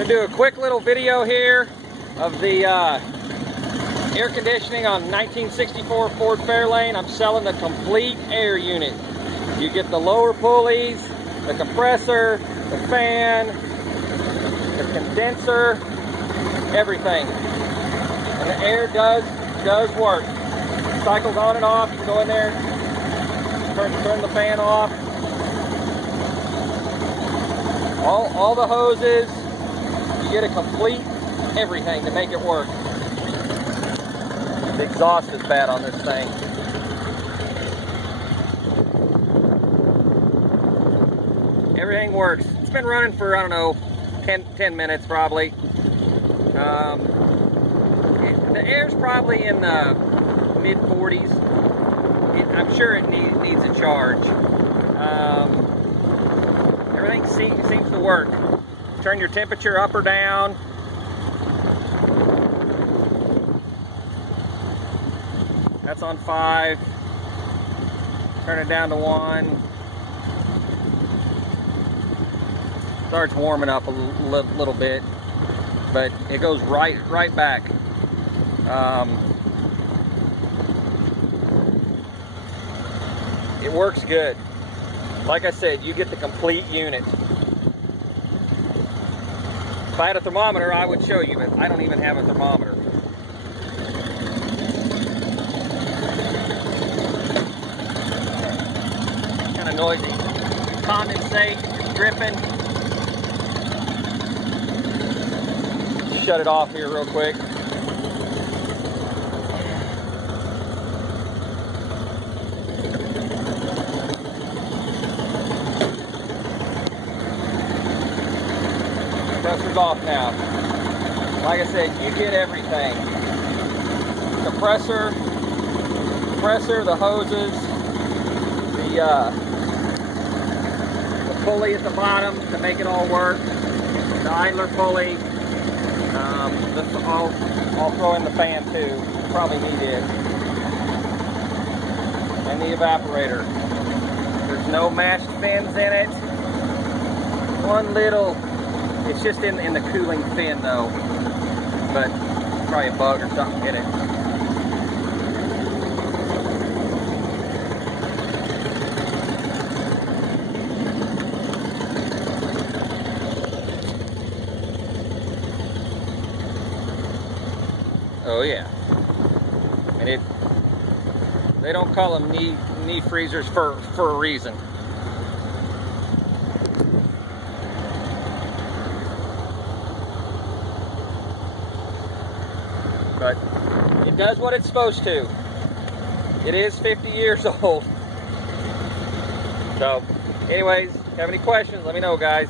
I'm going to do a quick little video here of the air conditioning on 1964 Ford Fairlane. I'm selling the complete air unit. You get the lower pulleys, the compressor, the fan, the condenser, everything. And the air does work. Cycles on and off. You go in there, turn the fan off. All the hoses. You get a complete everything to make it work. The exhaust is bad on this thing. Everything works. It's been running for, I don't know, 10 minutes probably. The air's probably in the mid-40s. I'm sure it needs a charge. Everything seems to work. Turn your temperature up or down. That's on 5. Turn it down to 1. Starts warming up a little bit, but it goes right back. It works good. Like I said, you get the complete unit. If I had a thermometer, I would show you, but I don't even have a thermometer. Kind of noisy. Condensate, dripping. Shut it off here real quick. Compressor's off now. Like I said, you get everything. Compressor, the hoses, the pulley at the bottom to make it all work, the idler pulley. I'll throw in the fan too. Probably need it. And the evaporator. There's no mashed fins in it. One little. It's just in the cooling fin though, but probably a bug or something in it. Oh yeah, and they don't call them knee freezers for a reason. But it does what it's supposed to. It is 50 years old. So, anyways, have any questions, let me know, guys.